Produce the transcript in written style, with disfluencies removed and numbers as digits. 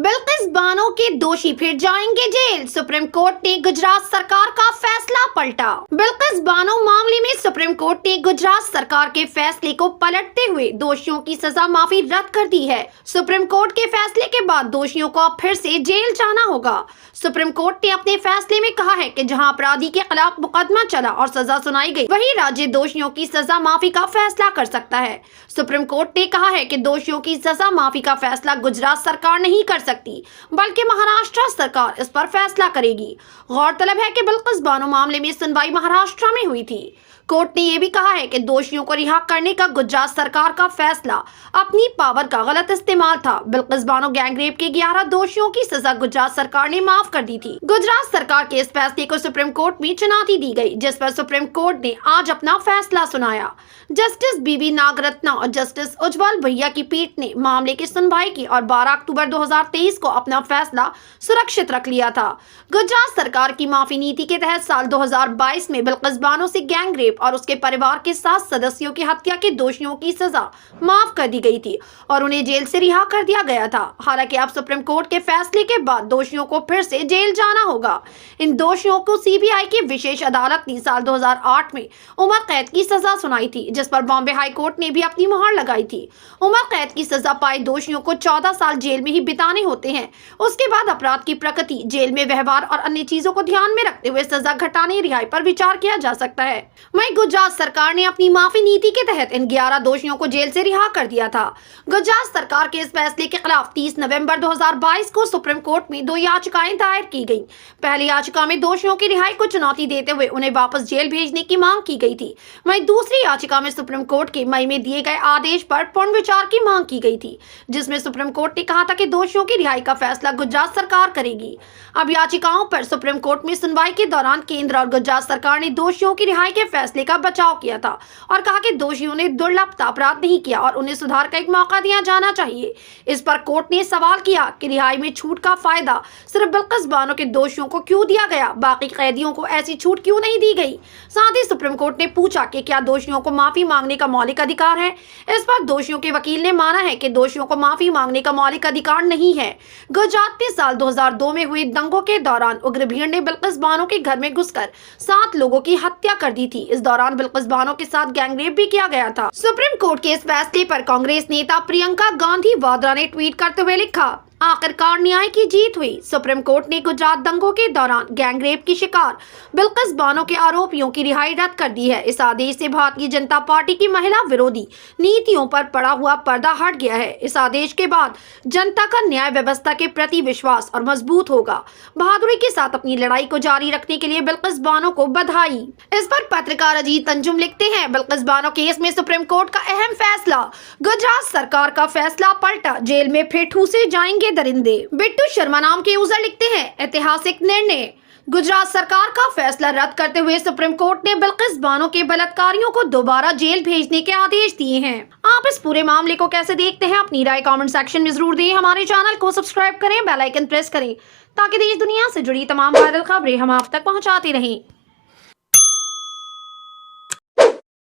बिल्किस बानो के दोषी फिर जाएंगे जेल, सुप्रीम कोर्ट ने गुजरात सरकार का फैसला पलटा। बिल्किस बानो मामले में सुप्रीम कोर्ट ने गुजरात सरकार के फैसले को पलटते हुए दोषियों की सजा माफी रद्द कर दी है। सुप्रीम कोर्ट के फैसले के बाद दोषियों को अब फिर से जेल जाना होगा। सुप्रीम कोर्ट ने अपने फैसले में कहा है कि जहां अपराधी के खिलाफ मुकदमा चला और सजा सुनाई गई, वहीं राज्य दोषियों की सजा माफी का फैसला कर सकता है। सुप्रीम कोर्ट ने कहा है कि दोषियों की सजा माफी का फैसला गुजरात सरकार नहीं कर सकती, बल्कि महाराष्ट्र सरकार इस पर फैसला करेगी। गौरतलब है कि बिल्किस बानो मामले में सुनवाई महाराष्ट्र में हुई थी। कोर्ट ने यह भी कहा है कि दोषियों को रिहा करने का गुजरात सरकार का फैसला अपनी पावर का गलत इस्तेमाल था। बिल्किस बानो गैंगरेप के 11 दोषियों की सजा गुजरात सरकार ने माफ कर दी थी। गुजरात सरकार के इस फैसले को सुप्रीम कोर्ट में चुनौती दी गई, जिस पर सुप्रीम कोर्ट ने आज अपना फैसला सुनाया। जस्टिस बीबी नागरत्ना और जस्टिस उज्जवल भैया की पीठ ने मामले की सुनवाई की और 12 अक्टूबर 2023 को अपना फैसला सुरक्षित रख लिया था। गुजरात सरकार की माफी नीति के तहत साल 2022 में बिल्किस बानो से गैंगरेप और उसके परिवार के 7 सदस्यों की हत्या के दोषियों की सजा माफ कर दी गई थी और उन्हें जेल से रिहा कर दिया गया था। हालांकि अब सुप्रीम कोर्ट के फैसले के बाद दोषियों को फिर से जेल जाना होगा। इन दोषियों को सीबीआई की विशेष अदालत ने साल 2008 में उम्र कैद की सजा सुनाई थी, जिस पर बॉम्बे हाई कोर्ट ने भी अपनी मुहर लगाई थी। उम्र कैद की सजा पाए दोषियों को 14 साल जेल में ही बिताने होते हैं। उसके बाद अपराध की प्रकृति, जेल में व्यवहार और अन्य चीजों को ध्यान में रखते हुए सजा घटाने रिहाई पर विचार किया जा सकता है। वहीं गुजरात सरकार ने अपनी माफी नीति के तहत इन 11 दोषियों को जेल से रिहा कर दिया था। गुजरात सरकार के इस फैसले के खिलाफ 30 नवंबर 2022 को सुप्रीम कोर्ट में 2 याचिकाएं दायर की गईं। पहली याचिका में दोषियों की रिहाई को चुनौती देते हुए उन्हें वापस जेल भेजने की मांग की गई थी। वहीं दूसरी याचिका में सुप्रीम कोर्ट के मई में दिए गए आदेश पर पुनर्विचार की मांग की गई थी, जिसमें सुप्रीम कोर्ट ने कहा था कि दोषियों की रिहाई का फैसला गुजरात सरकार करेगी। अब याचिकाओं पर सुप्रीम कोर्ट में सुनवाई के दौरान केंद्र और गुजरात सरकार ने दोषियों की रिहाई के फैसले का बचाव किया था और कहा कि दोषियों ने दुर्लभ अपराध नहीं किया और उन्हें सुधार का एक मौका दिया जाना चाहिए। इस पर कोर्ट ने सवाल किया कि रिहाई में छूट का फायदा सिर्फ बिल्किस बानो के दोषियों को क्यों दिया गया, बाकी कैदियों को ऐसी छूट क्यों नहीं दी गई। साथ ही सुप्रीम कोर्ट ने पूछा कि क्या दोषियों को माफी मांगने का मौलिक अधिकार है। इस पर दोषियों के वकील ने माना है कि दोषियों को माफी मांगने का मौलिक अधिकार नहीं है। गुजरात में साल 2002 में हुए दंगों के दौरान उग्र भीड़ ने बिल्किस बानो के घर में घुसकर 7 लोगों की हत्या कर दी थी। इस दौरान बिल्किस बानो के साथ गैंगरेप भी किया गया था। सुप्रीम कोर्ट के इस फैसले पर कांग्रेस नेता प्रियंका गांधी वाड्रा ने ट्वीट करते हुए लिखा, आखिरकार न्याय की जीत हुई। सुप्रीम कोर्ट ने गुजरात दंगों के दौरान गैंगरेप की शिकार बिल्किस बानो के आरोपियों की रिहाई रद्द कर दी है। इस आदेश से भारतीय जनता पार्टी की महिला विरोधी नीतियों पर पड़ा हुआ पर्दा हट गया है। इस आदेश के बाद जनता का न्याय व्यवस्था के प्रति विश्वास और मजबूत होगा। बहादुरी के साथ अपनी लड़ाई को जारी रखने के लिए बिल्किस बानो को बधाई। इस पर पत्रकार अजीत अंजुम लिखते हैं, बिल्किस बानो केस में सुप्रीम कोर्ट का अहम फैसला, गुजरात सरकार का फैसला पलटा, जेल में फिर ठूसे जाएंगे दरिंदे। बिट्टू शर्मा नाम के यूजर लिखते हैं, ऐतिहासिक निर्णय, गुजरात सरकार का फैसला रद्द करते हुए सुप्रीम कोर्ट ने बिल्किस बानो के बलात्कारियों को दोबारा जेल भेजने के आदेश दिए हैं। आप इस पूरे मामले को कैसे देखते हैं, अपनी राय कमेंट सेक्शन में जरूर दें। हमारे चैनल को सब्सक्राइब करें, बेल आइकन प्रेस करें ताकि देश दुनिया से जुड़ी तमाम वायरल खबरें हम आप तक पहुंचाते रहें।